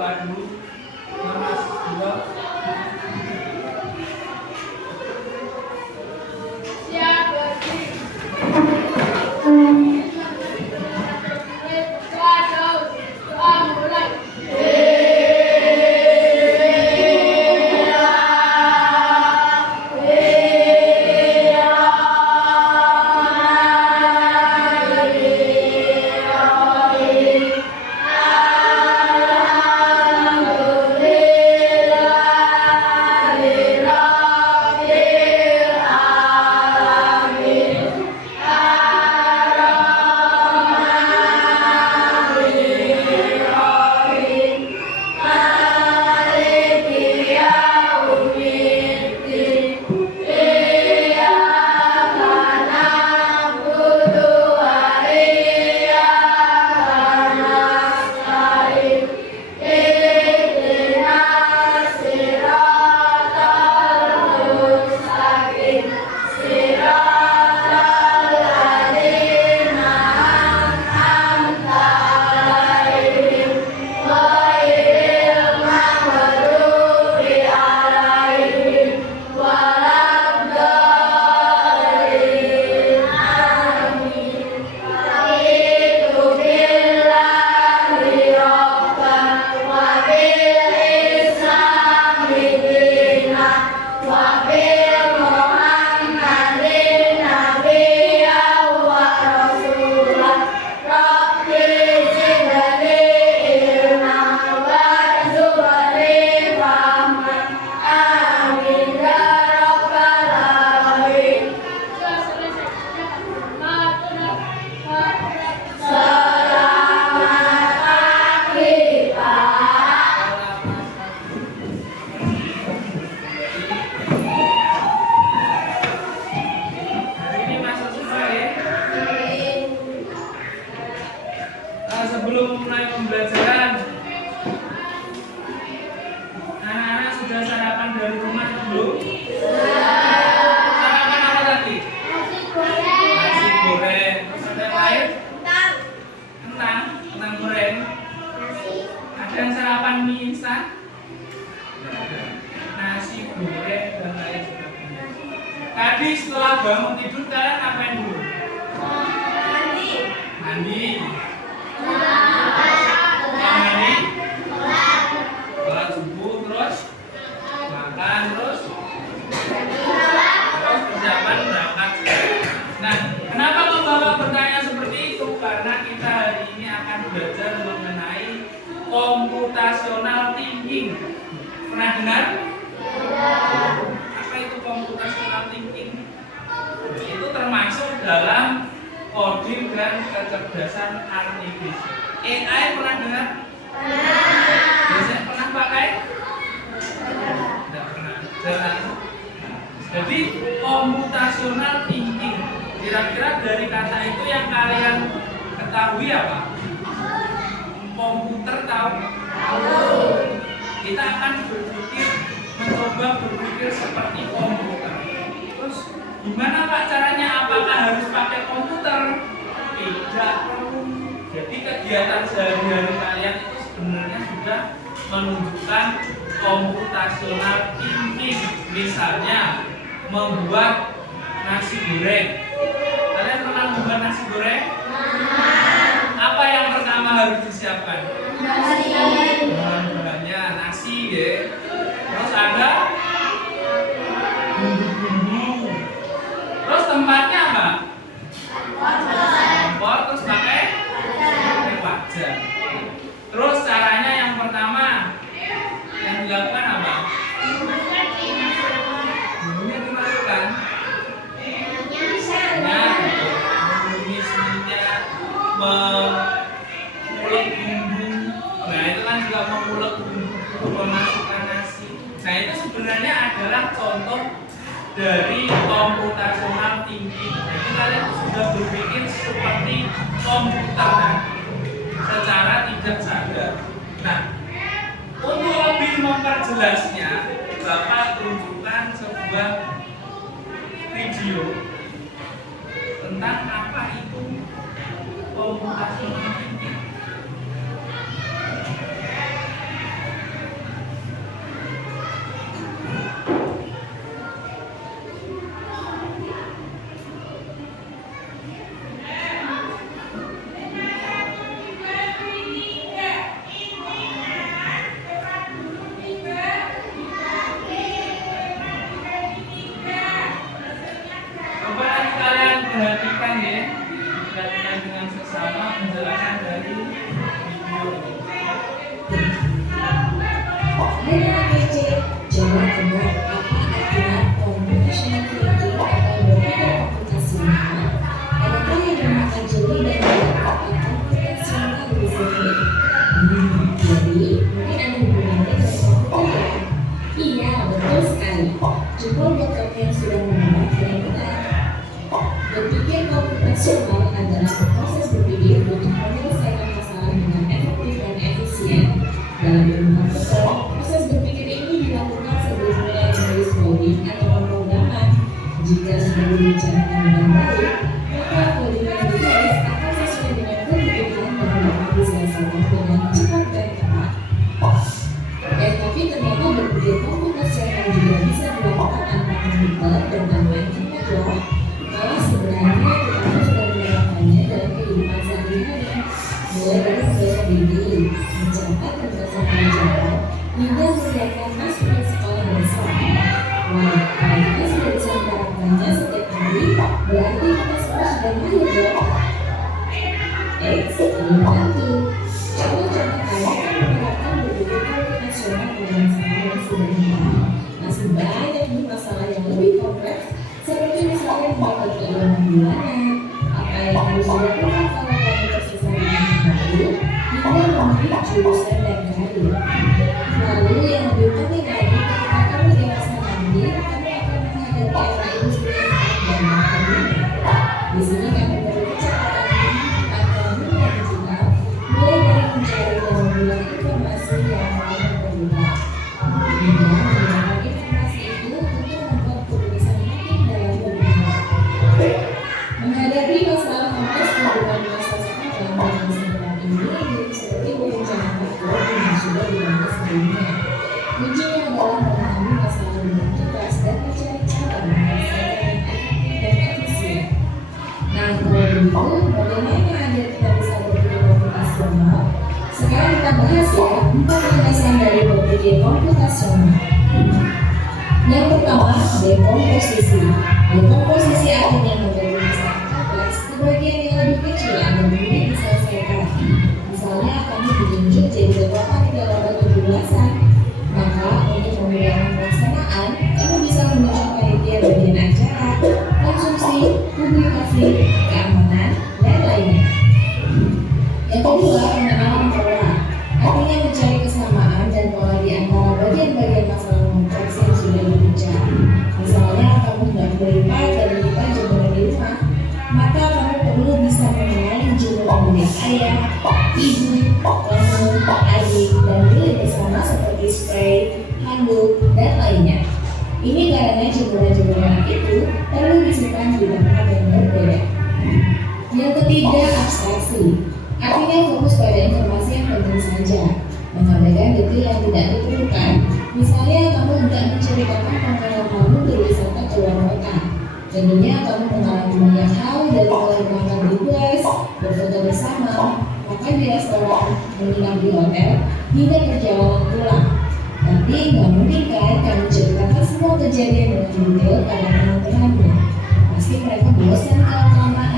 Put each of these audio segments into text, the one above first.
berdoa dulu. Mas, dua. Siap berdiri. Doa mulai. Sebelum mulai pembelajaran, anak-anak sudah sarapan dari rumah belum? Sarapan apa tadi? Nasi goreng. Terus ada yang lain? Kentang goreng. Ada yang sarapan mie instan? Nasi goreng dan lain sebagainya. Tadi setelah bangun tidur kalian ngapain dulu? Mandi. Sholat subuh, terus makan, terus persiapan berangkat. Nah, kenapa Bapak bertanya seperti itu? Karena kita hari ini akan belajar mengenai computational thinking. Pernah dengar? Apa itu computational thinking? Itu termasuk dalam coding dan kecerdasan artifisial. AI pernah dengar? Biasanya pernah pakai? Tidak pernah. Jarang. Jadi computational thinking. Kira-kira dari kata itu yang kalian ketahui apa? Komputer tahu? Kita akan mencoba berpikir seperti komputer. Terus gimana Pak caranya? Apakah harus pakai komputer? Tidak perlu. Jadi kegiatan sehari-hari kalian itu sebenarnya sudah menunjukkan computational thinking. Misalnya membuat nasi goreng. Kalian pernah membuat nasi goreng? Apa yang pertama harus disiapkan? Bahan-bahannya nasi ya. Terus ada bumbu-bumbu. Terus tempatnya apa? Kompor. Terus pakai wajan. Terus caranya yang pertama yang dilakukan apa? Bumbunya dimasukkan. Mengulek bumbu. Nah itu kan juga mengulek bumbu, memasukkan nasi. Nah itu sebenarnya adalah contoh dari computational thinking. Jadi kalian sudah berpikir seperti komputer kan? Secara tidak sadar. Nah untuk lebih memperjelasnya, Bapak tunjukkan sebuah video tentang apa itu computational thinking. komputasional adalah proses berpikir untuk menyelesaikan masalah dengan efektif dan efisien. Dalam ilmu komputer, proses berpikir ini dilakukan sebelum mulai menulis coding atau pemrograman. Jika sudah direncanakan dengan baik, maka coding yang ditulis akan sesuai dengan kebutuhan dan dapat diselesaikan dengan cepat dan tepat. Tapi ternyata berpikir komputasional juga bisa dilakukan tanpa komputer dan tanpa internet loh. Malah sebenarnya kita sudah melakukannya dalam kehidupan sehari-hari, mulai dari membaca buku, mencatat dan membaca pelajaran, hingga mengerjakan masuk ke sekolah besar. Wah, kalau kita sudah bisa menerapkannya setiap hari, berarti kita semua sudah mahir dong. Belum tentu. Coba contohnya menerapkan berpikir komputasional dalam masalah yang sederhana. Masih banyak nih masalah yang lebih kompleks, seperti misalnya membuat keuangan bulanan, apa yang harus dilakukan kalau kamu tersisa dengan baru, hingga memilih jurusan dan karir. Lalu yang lebih penting lagi, ketika kamu dewasa nanti, kamu akan menghadapi era industri dan marketing. Di sini kamu perlu kecepatan atau dunia digital, mulai dari mencari dan membuat informasi yang mau berubah. Hingga menggunakan informasi itu untuk membuat keputusan penting dalam hidupnya. Menghadapi masalah kompleks kehidupan masa sekarang dengan seberat ini seperti merencanakan program yang sudah dibahas sebelumnya. Kuncinya adalah memahami masalah dengan tuntas dan mencari cara menyelesaikan yang efektif dan efisien. Nah, kalau begitu, bagaimana agar kita bisa berpikir komputasional? Sekarang kita bahas ya 4 landasan dari berpikir komputasional. Yang pertama, dekomposisi. Dekomposisi artinya membagi masalah kompleks ke bagian yang lebih kecil agar mudah diselesaikan. Misalnya, kamu ditunjuk jadi ketua dalam batu bulasan. Maka, untuk memudahkan pelaksanaan, kamu bisa menunjuk panitia bagian acara, konsumsi, publikasi, keamanan, dan lainnya. Yang kedua, pengenalan pola. Artinya mencari kesamaan dan pola di antara bagian-bagian masalah kompleks yang sudah dibincang. Misalnya, kamu tidak melipat dan menyimpan jemuran di rumah, maka kamu perlu bisa mengenali jumlah milik ayah, ibu, teman, adik, dan milik bersama seperti spray, handuk, dan lainnya. Ini karena jemuran-jemuran itu perlu disimpan di tempat yang berbeda. Yang ketiga, abstraksi. Artinya fokus pada informasi yang penting saja, mengabaikan detail yang tidak diperlukan. Misalnya, kamu hendak menceritakan pengalaman kamu berwisata ke luar kota. Tentunya kamu mengalami banyak hal dari mulai berangkat di bus, berfoto bersama, makan di restoran, menginap di hotel, hingga perjalanan pulang. Tapi nggak mungkin kan kamu ceritakan semua kejadian dengan detail pada teman-temanmu. Pasti mereka bosan kalau kelamaan.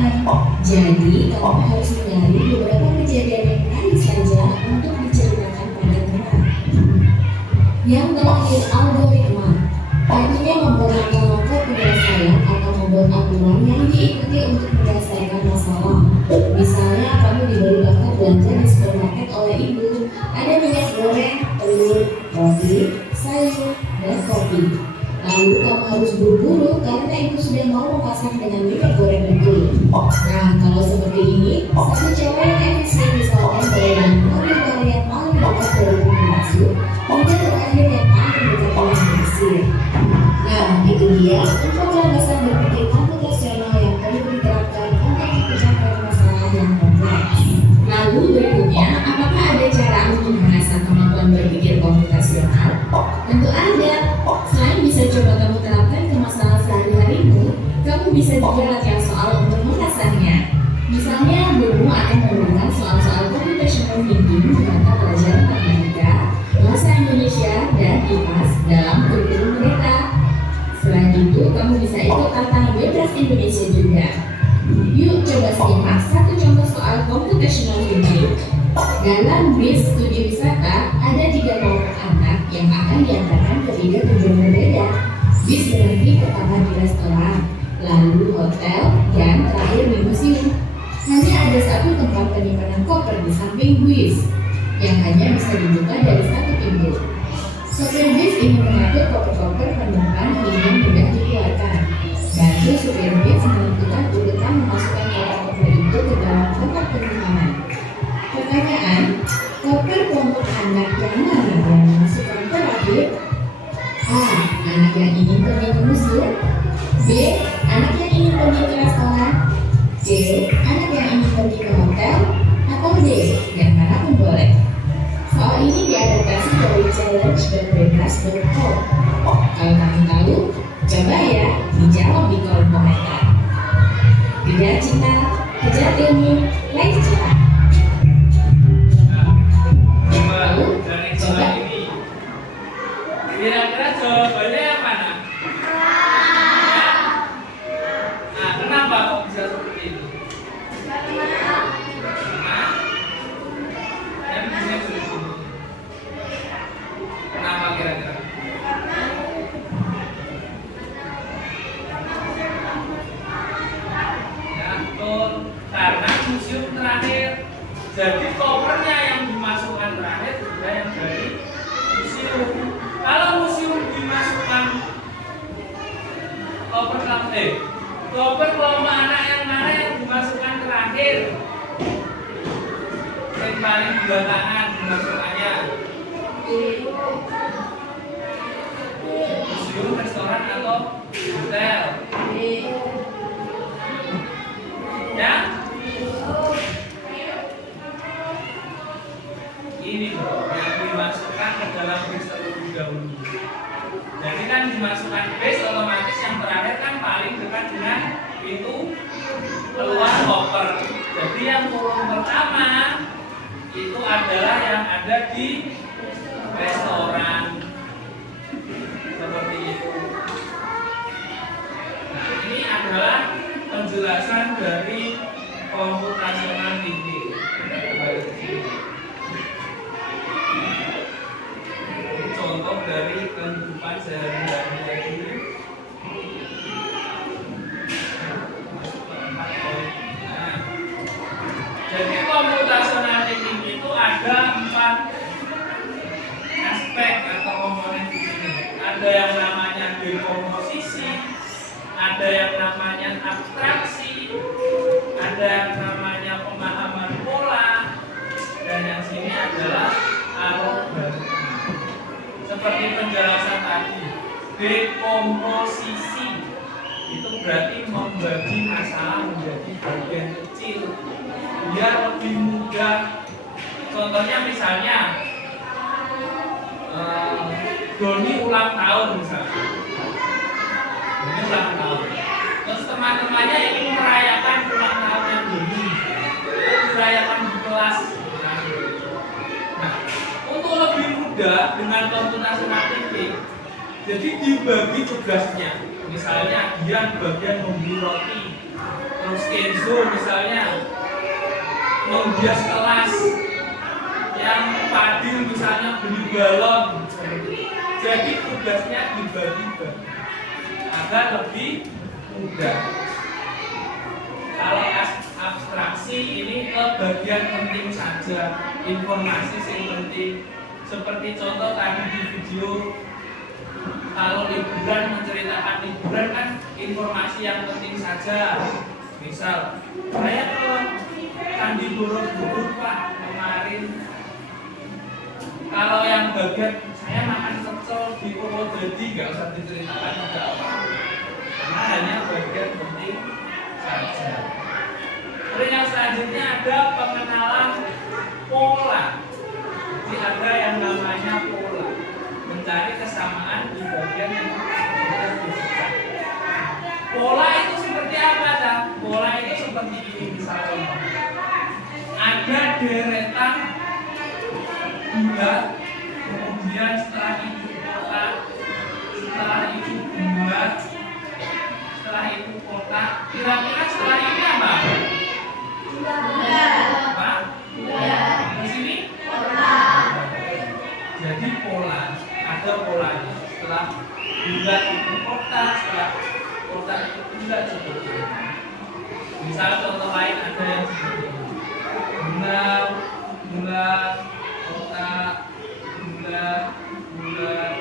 Jadi, kamu harus mencari beberapa kejadian yang menarik saja untuk diceritakan pada teman. Yang terakhir, algoritma. Artinya membuat langkah penyelesaian atau membuat aturan yang diikuti untuk menyelesaikan masalah. Misalnya, kamu diberi daftar belanja di supermarket oleh ibu. Ada minyak goreng, telur, roti, sayur, dan kopi. Lalu kamu harus buru-buru karena ibu sudah mau memasak dengan minyak goreng itu. Nah, kalau seperti ini, satu cara yang efisien misalkan mulai dari mobil yang paling dekat dari pintu masuk hingga terakhir yang paling dekat dengan mesir. Nah, itu dia 4 landasan berpikir komputasional yang perlu diterapkan untuk mencapai masalah yang kompleks. Lalu berikutnya, apakah ada cara untuk mengasah kemampuan berpikir komputasional? Tentu ada. Selain bisa coba kamu terapkan ke masalah sehari-harimu, kamu bisa juga latihan soal untuk mengasahnya. Misalnya, gurumu akan memberikan soal-soal computational thinking di mata pelajaran matematika, bahasa Indonesia, dan IPAS dalam kurikulum mereka. Selain itu, kamu bisa ikut tantangan bebas Indonesia juga. Yuk coba simak satu contoh soal computational thinking. Dalam bis studi wisata, ada 3 kelompok anak yang akan diantarkan ke 3 tujuan berbeda. Bis berhenti pertama di restoran, lalu hotel, dan terakhir di museum. Hanya ada satu tempat penyimpanan koper di samping bis, yang hanya bisa dibuka dari satu pintu. Sopir bis ingin mengatur koper-koper penumpang hingga mudah dikeluarkan. Bantu supir bis menentukan urutan memasukkan koper melakukan penyimpanan. Pertanyaan, kapan kelompok anak yang mana yang dimasukkan terakhir? A. Anak yang ingin pergi ke museum. B. Anak yang ingin pergi ke restoran. C. Anak yang ingin pergi ke hotel. Atau D. Yang mana pun boleh. Soal ini diadaptasi dari challenge.bebas.com. Kalau kamu tahu, coba ya dijawab di kolom komentar. Kejar cinta, kejar ilmu, like cinta. Dari soal ini, kira-kira jawabannya yang mana? Nah, kenapa kok bisa seperti itu? Yang bisa di sini. Kenapa kira-kira? Ya, betul. Karena museum terakhir. Jadi kopernya yang dimasukkan terakhir juga yang dari museum. Kalau museum dimasukkan koper kelompok anak yang mana yang dimasukkan terakhir? Yang paling belakangan dimasukkannya museum, restoran atau hotel? Ya? Ini bro, yang dimasukkan ke dalam base terlebih dahulu. Jadi kan dimasukkan base, otomatis yang terakhir kan paling dekat dengan pintu keluar koper. Jadi yang kolom pertama itu adalah yang ada di restoran. Seperti itu. Nah, ini adalah penjelasan dari computational thinking. Kembali ke sini. Contoh dari kehidupan sehari-hari tadi. Nah, jadi computational thinking itu ada 4 aspek atau komponen di sini. Ada yang namanya dekomposisi, ada yang namanya abstraksi, ada yang namanya pemahaman pola, dan yang sini adalah arogansi. Seperti penjelasan tadi, dekomposisi itu berarti membagi masalah menjadi bagian kecil biar lebih mudah. Contohnya misalnya Doni ulang tahun misalnya. Doni ulang tahun. Terus teman-temannya ingin merayakan ulang tahunnya Doni. Merayakan di kelas. Nah, untuk lebih mudah dengan computational thinking, jadi dibagi tugasnya. Misalnya dia bagian membeli roti, terus Kenzo misalnya menghias kelas, yang Fadil misalnya beli balon. Jadi tugasnya dibagi-bagi agar lebih mudah. Kalau abstraksi ini ke bagian penting saja, informasi yang penting. Seperti contoh tadi di video, kalau liburan menceritakan liburan kan informasi yang penting saja. Misal, saya ke Candi Borobudur Pak kemarin. Kalau yang bagian saya makan pecel di Purwodadi nggak usah diceritakan juga apa, karena hanya bagian penting saja. Terus yang selanjutnya ada pengenalan pola. Jadi ada yang namanya pola, mencari kesamaan di bagian yang kita butuhkan. Pola itu seperti apa, Cak? Pola itu seperti ini misalnya. Ada deretan bulat, kemudian setelah itu kotak, setelah itu bulat, setelah itu kotak. Kira-kira setelah ini apa? Apa? Di sini? Jadi pola, ada polanya. Setelah bulat itu kotak, setelah kotak itu bulat seperti ini. Misal contoh lain ada yang seperti ini. Bulat, bulat, kotak, bulat, bulat,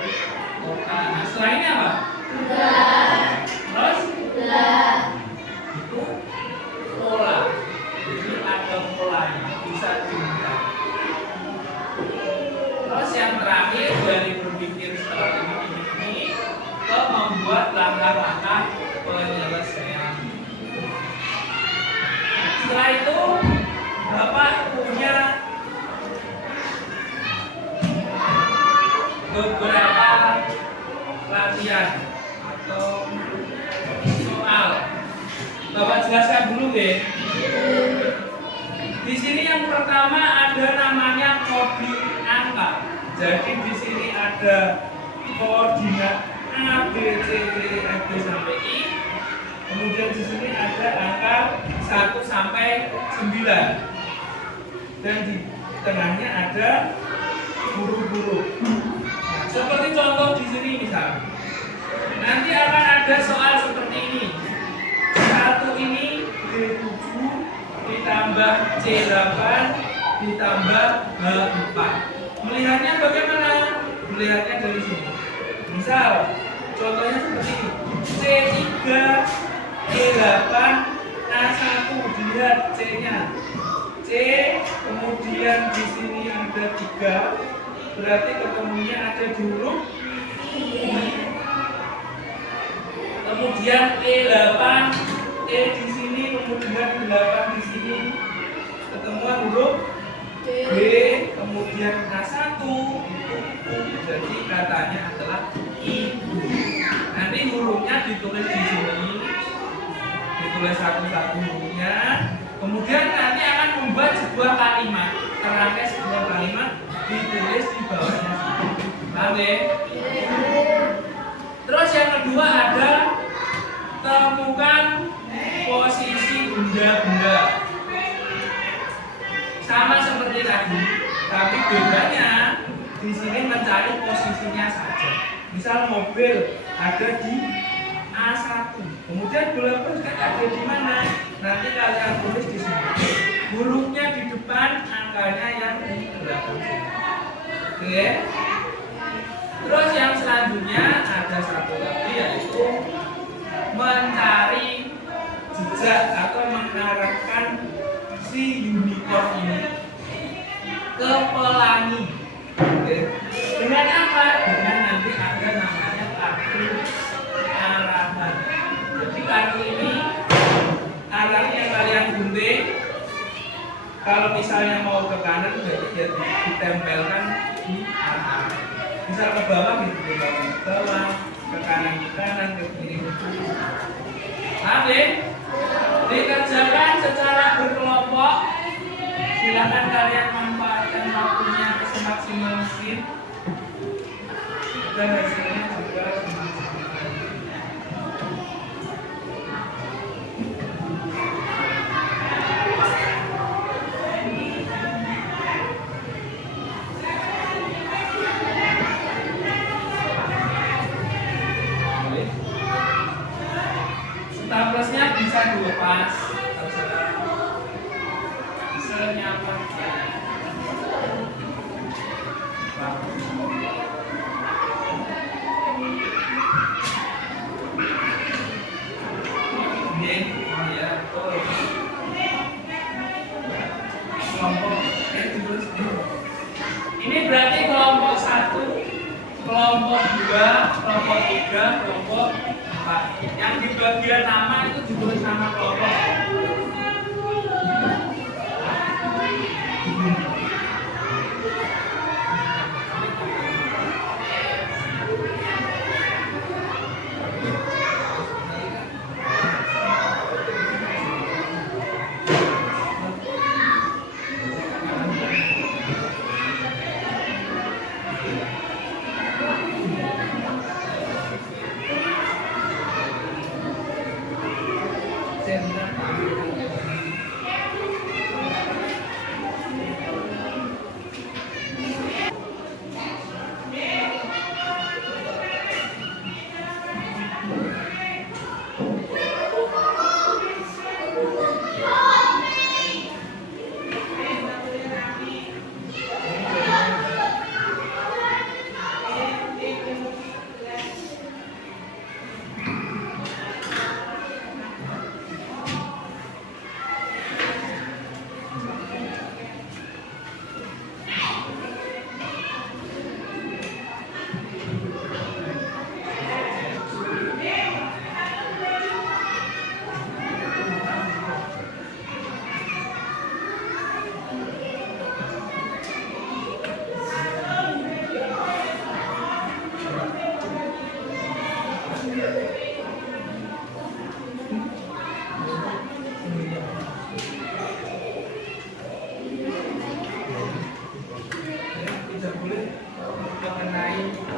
kotak. Nah setelah ini apa? Terus? Itu pola. Jadi ada terakhir dari berpikir setelah ini ke membuat langkah-langkah penyelesaian. Setelah itu Bapak punya beberapa latihan atau soal. Bapak jelaskan dulu deh. Di sini yang pertama ada namanya kode angka. Jadi di sini ada koordinat A, B, C, D, E, F, G sampai I. Kemudian di sini ada angka 1 sampai 9. Dan di tengahnya ada huruf-huruf. Nah, seperti contoh di sini misal. Nanti akan ada soal seperti ini. 1 ini D7 ditambah C8 ditambah H4. Melihatnya bagaimana? Melihatnya dari sini. Misal, contohnya seperti ini. C3 E8 A1, dilihat C-nya. C, kemudian di sini ada 3. Berarti ketemunya ada di huruf I. Kemudian E8, E di sini, kemudian 8 di sini. Ketemuan huruf B, kemudian A1. Jadi katanya adalah I. Nanti hurufnya ditulis di sini. Ditulis satu-satu hurufnya. Kemudian nanti akan membuat sebuah kalimat. Terangkai sebuah kalimat ditulis di bawahnya. Paham ya? Terus yang kedua ada temukan posisi benda-benda. Sama seperti tadi, tapi bedanya di sini mencari posisinya saja. Misal mobil ada di A1, kemudian bola basket ada di mana? Nanti kalian tulis di sini. Hurufnya di depan, angkanya yang di belakang. Oke. Terus yang selanjutnya ada satu lagi yaitu mencari jejak atau mengarahkan si unicorn ini ke pelangi. Oke. Dengan apa? Dengan nanti ada namanya kartu arahan. Jadi kartu ini arahnya kalian gunting. Kalau misalnya mau ke kanan berarti dia ditempelkan di arah. Misal ke bawah gitu, ke bawah, ke kanan, ke kiri. Oke. Dikerjakan secara berkelompok. Silakan kalian manfaatkan waktunya semaksimal mungkin. Dan hasilnya juga semaksimal. Staplesnya bisa dilepas, terserah senyaman. Ini berarti kelompok 1, kelompok 2, kelompok 3, kelompok 4. Yang di bagian nama itu ditulis nama kelompok. mengenai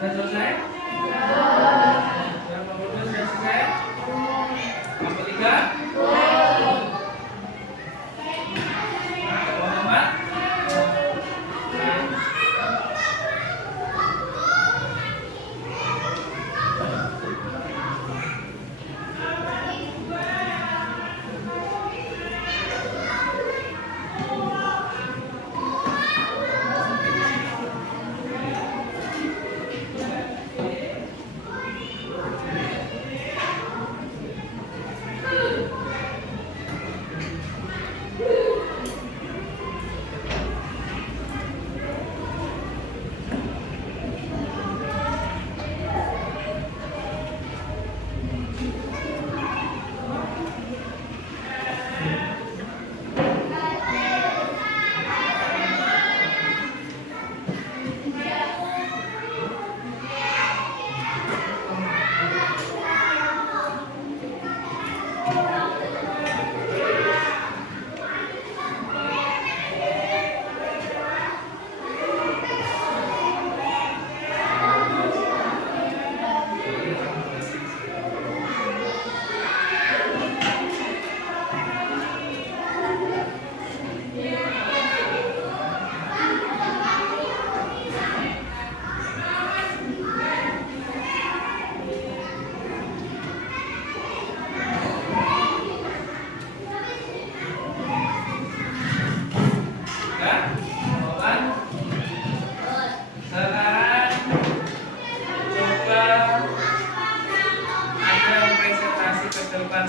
Sudah selesai? Yang kedua sudah selesai? Yang ketiga? Yang keempat?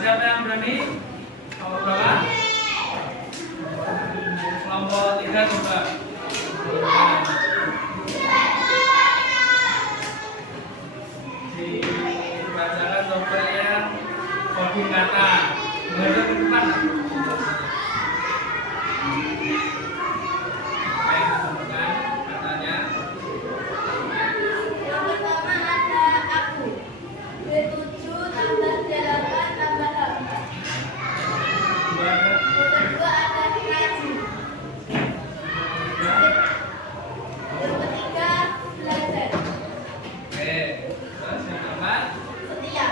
Siapa yang berani? Nomor berapa? Kelompok 3 coba. Dibacakan nomor yang kode kata. Menghadap ke depan. Katanya. Yang pertama ada aku. 7 tambah 8 tambah 4. Yang kedua ada Haji. Yang ketiga belajar. Oke, terus yang keempat Setia.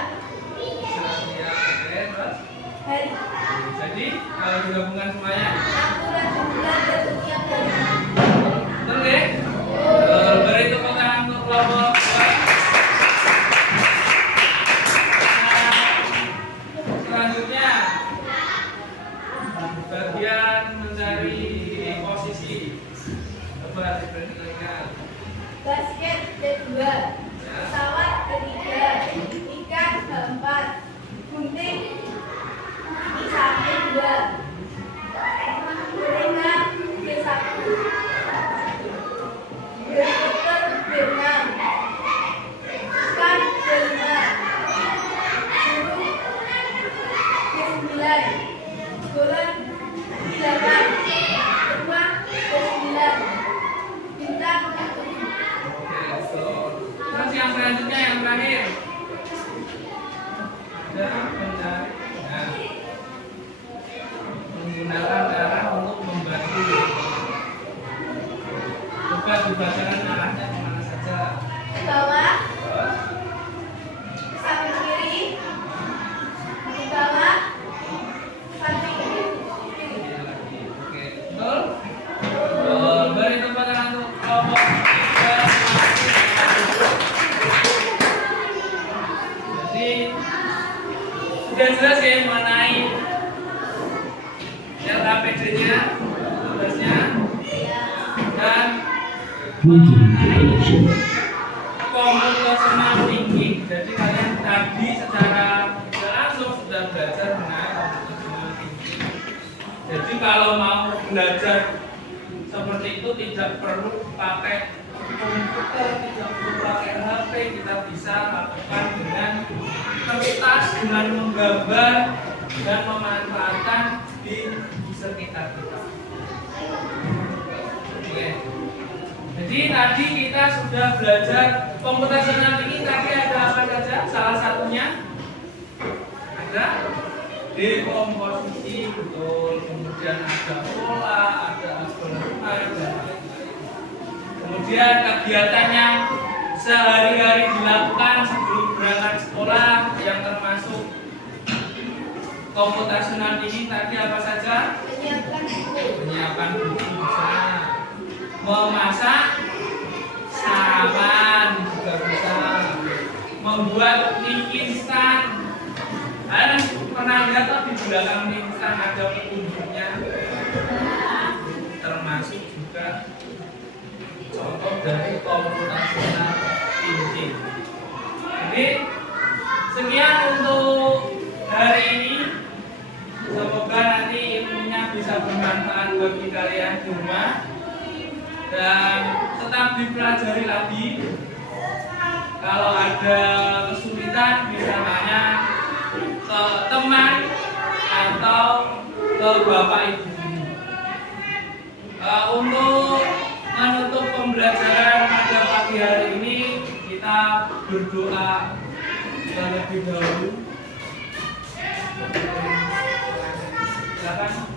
setia. Oke, terus Hari. jadi kalau digabungkan semuanya Aku rajin belajar setiap hari. betul deh. Beri tepuk tangan untuk kelompok 2. Selanjutnya bagian mencari posisi. Coba diperhatikan. Basket kedua. Pesawat ketiga. Ikan keempat. Gunting di samping 2. Gorengan B1. Helikopter B6. Ikan B5. Burung B9. Bola B8. Rumah B9. Bintang B7. Terus yang selanjutnya yang terakhir ada mencari menggunakan darah untuk membantu. Coba dibacakan arahnya kemana saja. Ke bawah, Terus, samping kiri, ke bawah, samping kiri. ini lagi. Oke, betul? Betul. Beri tepuk tangan untuk kelompok 3. Jadi sudah jelas ya mengenai yang APD-nya, tugasnya, dan mengenai computational thinking. Jadi kalian tadi secara tidak langsung sudah belajar mengenai computational thinking. Jadi kalau mau belajar seperti itu tidak perlu pakai komputer, tidak perlu pakai HP, kita bisa lakukan dengan kertas, dengan menggambar dan memanfaatkan di sekitar kita. Oke. Jadi tadi kita sudah belajar computational thinking. Tadi ada apa saja? Salah satunya ada dekomposisi, betul. Kemudian ada pola, ada algoritma, dan lain-lain. Kemudian kegiatan yang sehari-hari dilakukan sebelum berangkat sekolah yang termasuk komputasional ini tadi apa saja? Menyiapkan buku. Menyiapkan buku bisa, memasak sarapan juga bisa, membuat mie instan. Kalian pernah lihat tuh di belakang mie instan ada petunjuknya, termasuk juga contoh dari computational thinking. Jadi sekian untuk hari ini. Semoga nanti ilmunya bisa bermanfaat bagi kalian di rumah dan tetap dipelajari lagi. Kalau ada kesulitan bisa tanya ke teman atau ke bapak ibu. Untuk menutup pembelajaran pada pagi hari ini kita berdoa terlebih dahulu. Silakan.